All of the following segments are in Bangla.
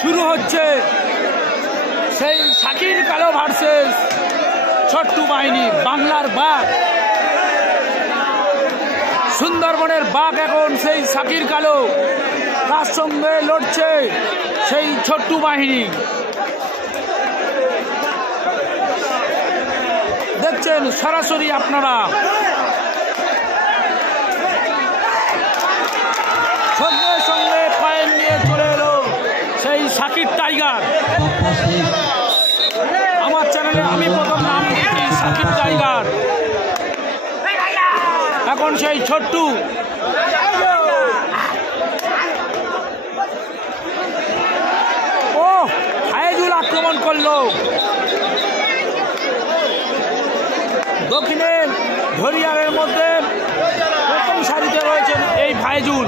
শুরু হচ্ছে সেই শাকির কালো ভার্সেস ছোট্টু বাহিনী। বাংলার বাঘ, সুন্দরবনের বাঘ এখন সেই শাকির কালো, তার সঙ্গে লড়ছে সেই ছোট্টু বাহিনী। দেখছেন সরাসরি আপনারা। সঙ্গে সঙ্গে পয়েন্ট নিয়ে চলে এলো সেই শাকির টাইগার। আমার চ্যানেলে আমি প্রথম নাম দিচ্ছি শাকির টাইগার। এখন সেই ছোট্টু, ও ফায়েজুল আক্রমণ করলো। দক্ষিণে ধরিয়ারের মধ্যে প্রথম সারিতে রয়েছেন এই ফায়েজুল।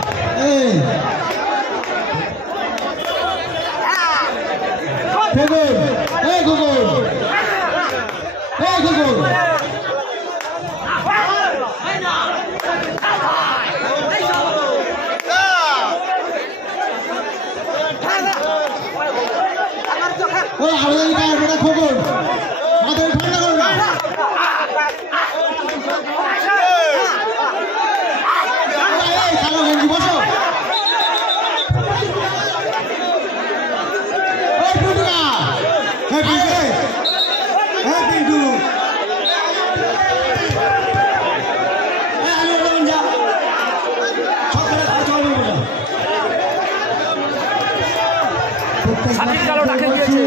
শাকির কালো ডাকে গিয়েছে,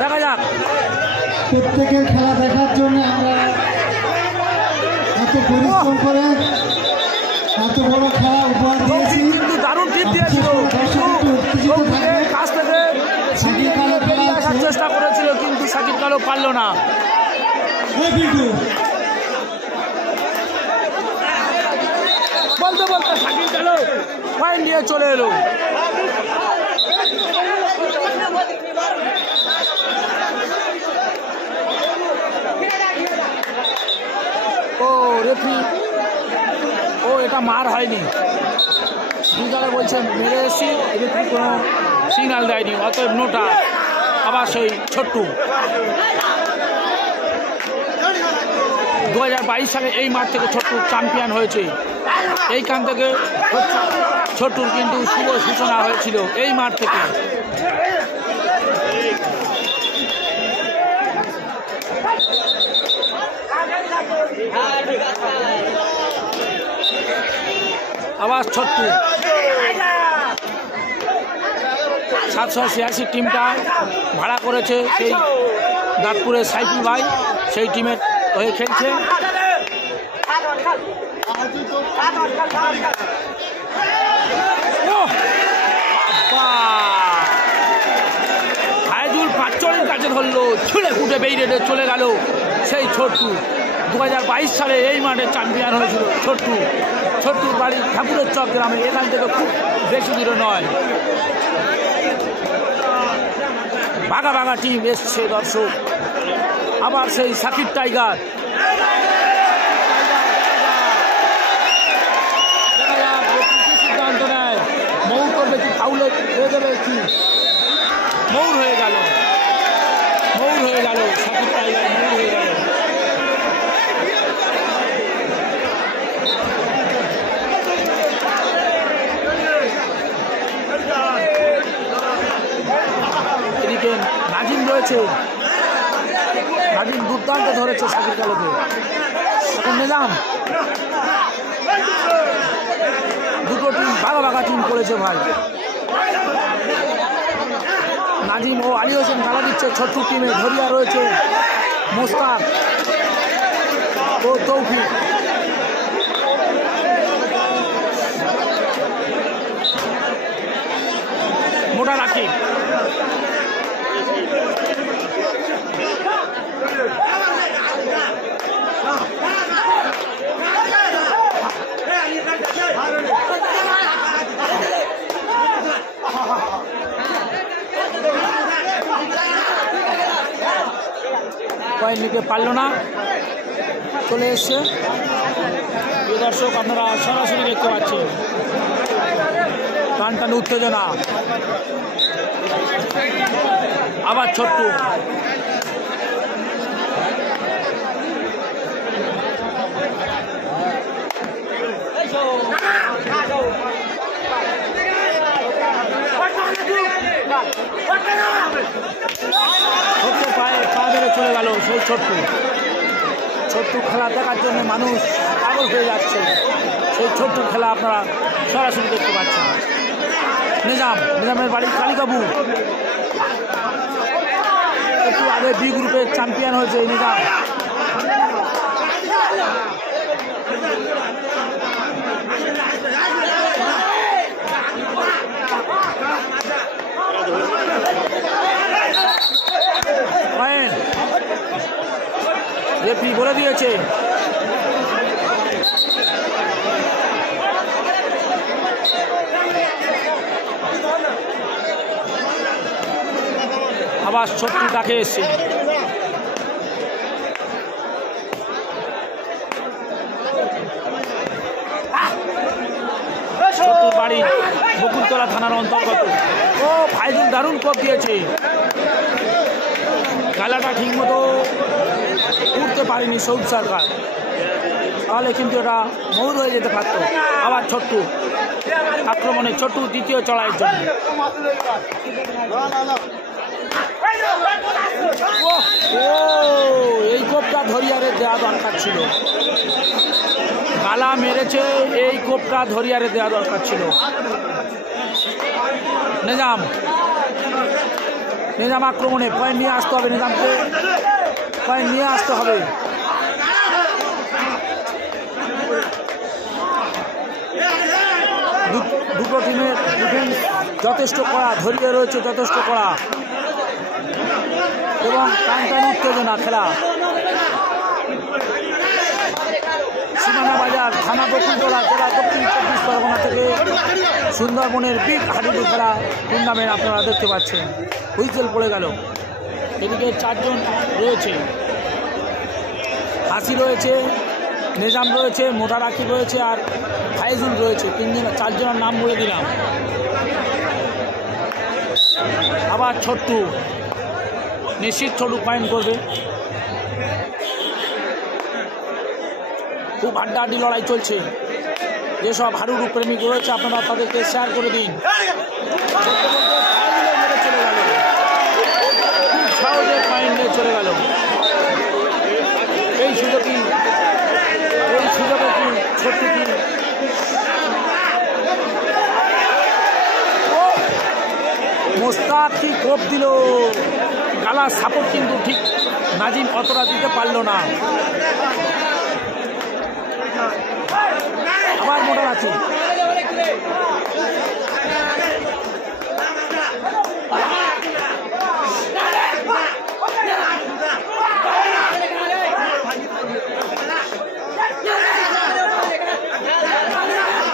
দেখা যাক। প্রত্যেকের খেলা দেখার জন্য আমরা এত পরিশ্রম করে এত বড় খেলা উপহার দিয়েছি, কিন্তু দারুণ টিপ দিয়েছিল। কাছ থেকে শাকির কালো খেলা আসার চেষ্টা করেছিল, কিন্তু শাকির কালো পারল না। বলতে বলতে শাকির কালো পয়েন্ট নিয়ে চলে এলো। ও রেফারি, ও এটা মার হয়নি, দুজনে বলছেন মেরে এসেছি, রেফারি কোনো সিগন্যাল দেয়নি, অতএব নোটা। আবার সেই ছোট্টু 2022 সালে এই মাঠ থেকে ছোট্টু চ্যাম্পিয়ন হয়েছে। এইখান থেকে ছোট্টুর কিন্তু শুভ সূচনা হয়েছিল এই মাঠ থেকে। আবার ছোট্টু 786 টিমটা ভাড়া করেছে সেই দাঁতপুরের সাইফুল ভাই, সেই টিমের হয়ে খেলছে। ফায়েজুল 45 কাছে ধরলো, ছুঁড়ে ফুটে বেরিয়ে চলে গেল সেই ছোট্টু। 2022 সালে এই মাঠে চ্যাম্পিয়ন হয়েছিল ছোট্টু। ছোট্টুর বাড়ি ঠাকুরের চক গ্রামে, এখান থেকে খুব বেশি দূরে নয়। ভাগা ভাগা টিম এসছে দর্শক। আবার সেই শাকির টাইগার, সিদ্ধান্ত নেয় মৌর করবে কি ফাউলে হয়ে দেবে কি, মৌর হয়ে গেল, মৌর হয়ে গেল শাকির টাইগার, মৌর হয়ে গেল। এদিকে নাজিম রয়েছে, নাজিম দুর্দান্ত ধরেছে শাকির কালোকে। এখন নিলাম দুটো টিম ভাগা ভাগা টিম করেছে ভাই। নাজিম ও আলী হোসেন খেলা দিচ্ছে ছোট্টু টিমে। ধরিয়া রয়েছে মোস্তাক ও তৌফিক। মোটা রাখি পয়েন্ট নিতে পারলো না, চলে এসছে। প্রিয় দর্শক, আপনারা সরাসরি দেখতে পাচ্ছেন টান টান উত্তেজনা। আবার ছোট্টু, পায়ে পা মেরে চলে গেল সেই ছোট্টু। ছোট্টু খেলা দেখার জন্য মানুষ পাগল হয়ে যাচ্ছে। সেই ছোট্টু খেলা আপনারা সরাসরি দেখতে পাচ্ছেন। নিজামের বাড়ি কালিকাবু, একটু আগে বি গ্রুপের চ্যাম্পিয়ন হয়েছে নিজাম। রেফারি বলে দিয়েছে আবার ছোট্টু ডাকে এসছে। ছোট্টুর বাড়ি বকুলতলা থানার অন্তর্গত। ও ফাইজুল দারুণ কোপ দিয়েছে, খেলাটা ঠিক মতো উঠতে পারেনি সৌদ সরকার, তাহলে কিন্তু এটা মৌর হয়ে যেতে পারত। আবার ছোট্টু আক্রমণে, ছোট্টু দ্বিতীয় চড়াইয়ের জন্য। এই কোপটা ধরিয়ারে দেওয়া দরকার ছিল, গালা মেরেছে, এই কোপটা ধরিয়ারে দেওয়া দরকার ছিল। নিজাম আক্রমণে, পয়েন্ট নিয়ে আসতে হবে নিজামকে, পয়েন্ট নিয়ে আসতে হবে। দুটো টিমের ডিফেন্স যথেষ্ট কড়া, ধরিয়ে রয়েছে যথেষ্ট কড়া এবং টান উত্তেজনা খেলা। সীমানা বাজার থানা বকুলতলা জেলা দক্ষিণ 24 পরগনা থেকে সুন্দরবনের বিগ হাডুডু খেলা টুর্নামেন্ট আপনারা দেখতে পাচ্ছেন। হুইসেল পড়ে গেল। এদিকে 4 জন রয়েছে, হাসি রয়েছে, নিজাম রয়েছে, মোটারাকি রয়েছে আর ফাইজুল রয়েছে। 4 জনের নাম বলে দিলাম। আবার ছোট্টু, নিশ্চিত ছোট্টু পয়েন্ট করবে। খুব আড্ডাআড্ডি লড়াই চলছে। যেসব হাডুডু প্রেমিক রয়েছে আপনারা তাদেরকে শেয়ার করে দিন। চলে গেল, খুব সহজে পয়েন্ট নিয়ে চলে গেল। এই সুযোগে কি ছোট্টু কি মোস্তাক কি কোপ দিল, গালার সাপোর্ট কিন্তু ঠিক নাজিম অতটা দিতে পারল না। আবার মোটা আছে,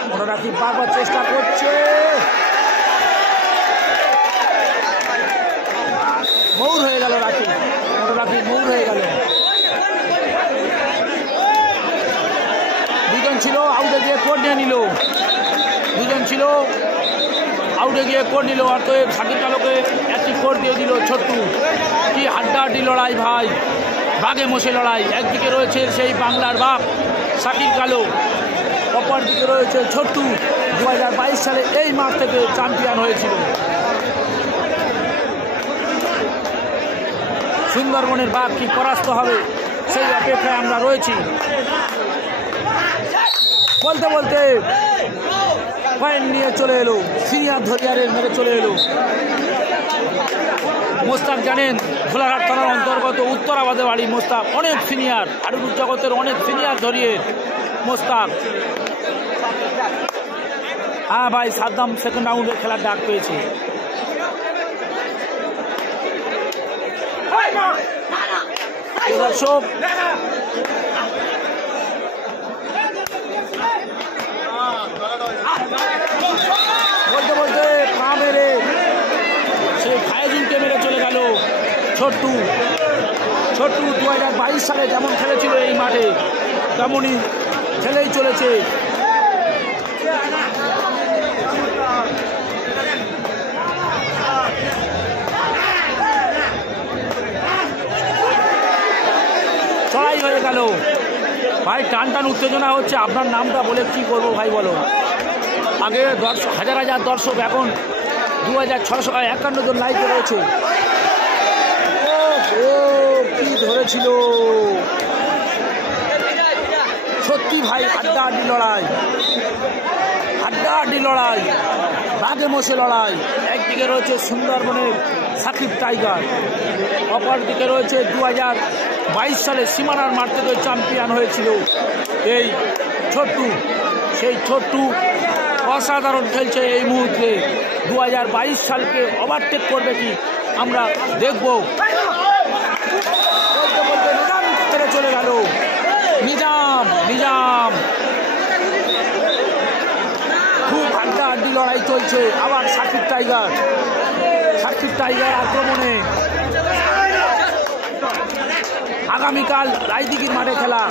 মোটারাকি বারবার চেষ্টা করছে, মৌর হয়ে গেল রাখি, মোটারাকি মৌর হয়ে গেল। দুজন ছিল আউটে গিয়ে কোড নিয়ে নিল, অতএব শাকির কালোকে একটি কোড দিয়ে দিল ছোট্টু। কি হাড্ডাহাড্ডি লড়াই ভাই, বাঘে মোষে লড়াই। একদিকে রয়েছে সেই বাংলার বাঘ শাকির কালো, অপর দিকে রয়েছে ছোট্টু। 2022 সালে এই মাঠ থেকে চ্যাম্পিয়ন হয়েছিল। সুন্দরবনের বাঘ কি পরাস্ত হবে সেই অপেক্ষায় আমরা রয়েছি। বলতে বলতে পয়েন্ট নিয়ে চলে এলো, সিনিয়র ধরিয়ারের মেরে চলে এলো। মোস্তাক জানেন ভোলাঘাট থানার অন্তর্গত উত্তরাবাদে বাড়ি। মোস্তাক অনেক সিনিয়র, হাডুডু জগতের অনেক সিনিয়র ধরিয়ে মোস্তাক। হ্যাঁ ভাই, সাদ্দাম সেকেন্ড রাউন্ডে খেলার ডাক পেয়েছে। দর্শক বলতে বলতে পা মেরে সেই ফায়াজুলকে মেরে চলে গেল ছোট্টু। 2022 সালে যেমন খেলেছিল এই মাঠে তেমনই খেলেই চলেছে। গেল ভাই, টান টান উত্তেজনা হচ্ছে। আপনার নামটা বলে কি করবো ভাই বলো? আগে হাজার হাজার দর্শক, এখন 2651 জন লাইভে রয়েছে। ও কি ধরেছিল সত্যি ভাই, হাড্ডাহাড্ডি লড়াই, হাড্ডাহাড্ডি লড়াই, বাঘে মোষে লড়াই। একদিকে রয়েছে সুন্দরবনের সাকিব টাইগার, অপরদিকে রয়েছে 2022 সালে সীমানার মাঠ থেকে চ্যাম্পিয়ন হয়েছিল এই ছোট্টু। সেই ছোট্টু অসাধারণ খেলছে এই মুহূর্তে। 2022 সালকে ওভারটেক করবে কি আমরা দেখব। বলতে বলতে নিজাম ছেড়ে চলে গেল, নিজাম খুব হাড্ডাহাড্ডি লড়াই চলছে। আবার সাকিব টাইগার আক্রমণে। আগামীকাল রায়দিঘির মাঠে খেলা,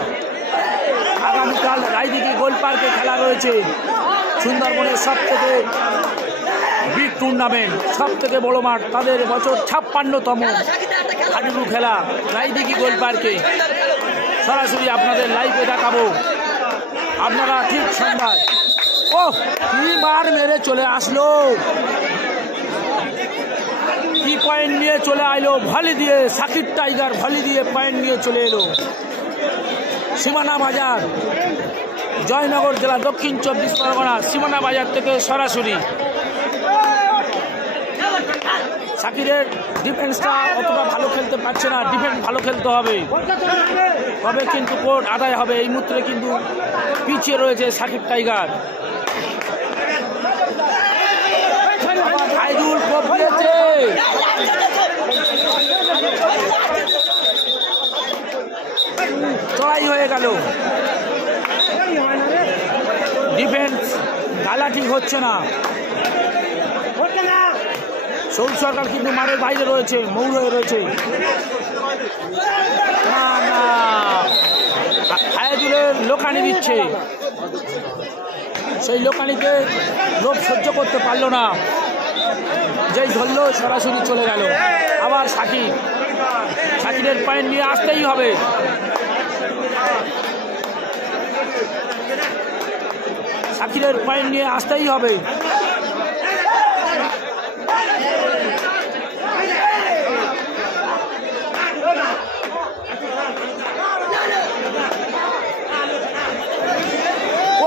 আগামীকাল রায়দিঘি গোল পার্কে খেলা রয়েছে। সুন্দরবনের সব থেকে বিগ টুর্নামেন্ট, সব থেকে বড় মাঠ, তাদের বছর 56তম হাডুডু খেলা রায়দিঘি গোল পার্কে। সরাসরি আপনাদের লাইভে দেখাবো, আপনারা ঠিক সন্ধ্যায়। ও কি মার মেরে চলে আসলো, কি পয়েন্ট নিয়ে চলে আইলো, ভলি দিয়ে সাকিব টাইগার ভলি দিয়ে পয়েন্ট নিয়ে চলে এলো। সীমানা বাজার, জয়নগর জেলা, দক্ষিণ 24 পরগনা, সীমানা বাজার থেকে সরাসরি। সাকিবের ডিফেন্সটা অতটা ভালো খেলতে পারছে না, ডিফেন্স ভালো খেলতে হবে, তবে কিন্তু কোর্ট আদায় হবে। এই মুহূর্তে কিন্তু পিছিয়ে রয়েছে সাকিব টাইগার। আইদুল কপিয়েছে, চড়াই হয়ে গেল। ডিফেন্স গালা ঠিক হচ্ছে না। সৌর সরকার কিন্তু মাঠের বাইরে রয়েছে, মৌর হয়ে রয়েছে। না না, আইদুলের লোকানি দিচ্ছে, সেই লোকানিকে লোভ সহ্য করতে পারলো না, যেই ধরলো সরাসরি চলে গেল। আবার সাকিবের পয়েন্ট নিয়ে আসতেই হবে। সাকিবের পয়েন্ট নিয়ে আসতেই হবে।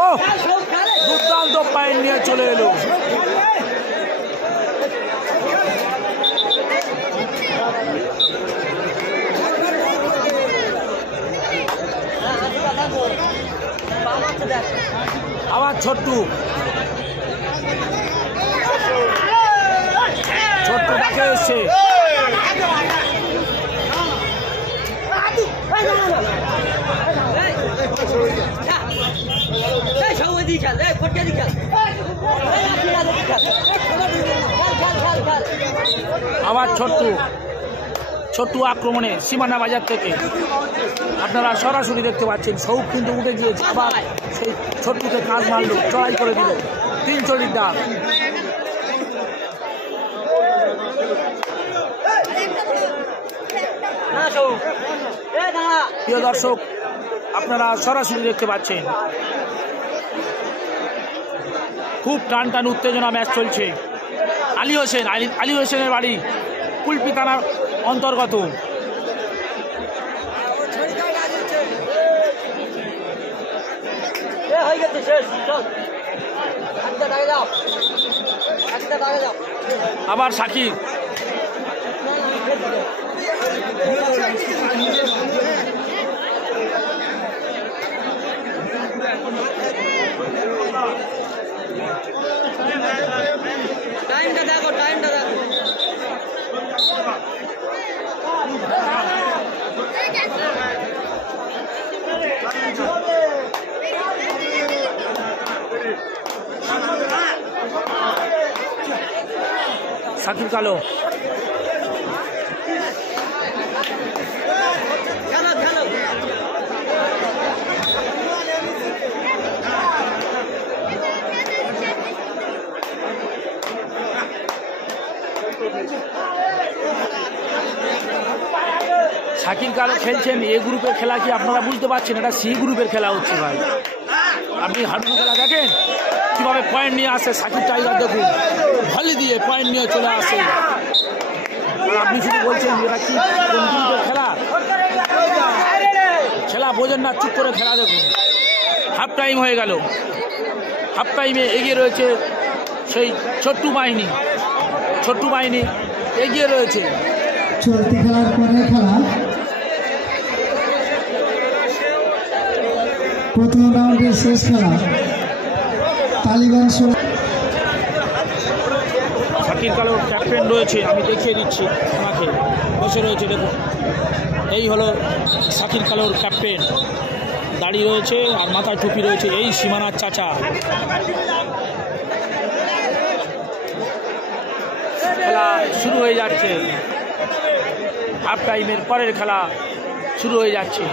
ও দুর্দান্ত পয়েন্ট নিয়ে চলে এলো। আবার ছোট্টু ডাকে এসছে। আবার ছোট্টু আক্রমণে সীমানা বাজার থেকে আপনারা সরাসরি দেখতে পাচ্ছেন। সৌক কিন্তু উঠে গিয়েছে, আবার সেই ছোট্টুকে কাজ মারলো, চড়াই করে দিল। 3 ডাক। প্রিয় দর্শক, আপনারা সরাসরি দেখতে পাচ্ছেন, খুব টান টান উত্তেজনা ম্যাচ চলছে। আলী হোসেনের বাড়ি কুলপি থানার অন্তর্গত। আবার সাকিব, টাইমটা দেখো। সাকিব কালো সাকিব কালো খেলছেন এ গ্রুপের খেলা কি আপনারা বুঝতে পারছেন? এটা সি গ্রুপের খেলা হচ্ছে ভাই। আপনি হাডুডু খেলা দেখেন কীভাবে পয়েন্ট নিয়ে আসে সাকিব টাইগার, দেখুন ভলি দিয়ে পয়েন্ট নিয়ে চলে আসে। আপনি শুধু বলছেন এটা কি কোন গ্রুপের খেলা? খেলা বোঝেন না, চুপ করে খেলা দেখুন। হাফ টাইম হয়ে গেল, হাফ টাইমে এগিয়ে রয়েছে সেই ছোট্টু বাহিনী এগিয়ে রয়েছে। চলতি খেলার পরে খেলা প্রথম রাউন্ডের শেষ খেলা তালিবান। সাকিব কালো ক্যাপ্টেন রয়েছে, আমি দেখিয়ে দিচ্ছি আমাকে, বসে রয়েছে দেখুন। এই হলো সাকিব কালোর ক্যাপ্টেন, দাড়ি রয়েছে আর মাথায় টুপি রয়েছে, এই সীমানার চাচা। খেলা শুরু হয়ে যাচ্ছে, হাফ টাইমের পরের খেলা শুরু হয়ে যাচ্ছে।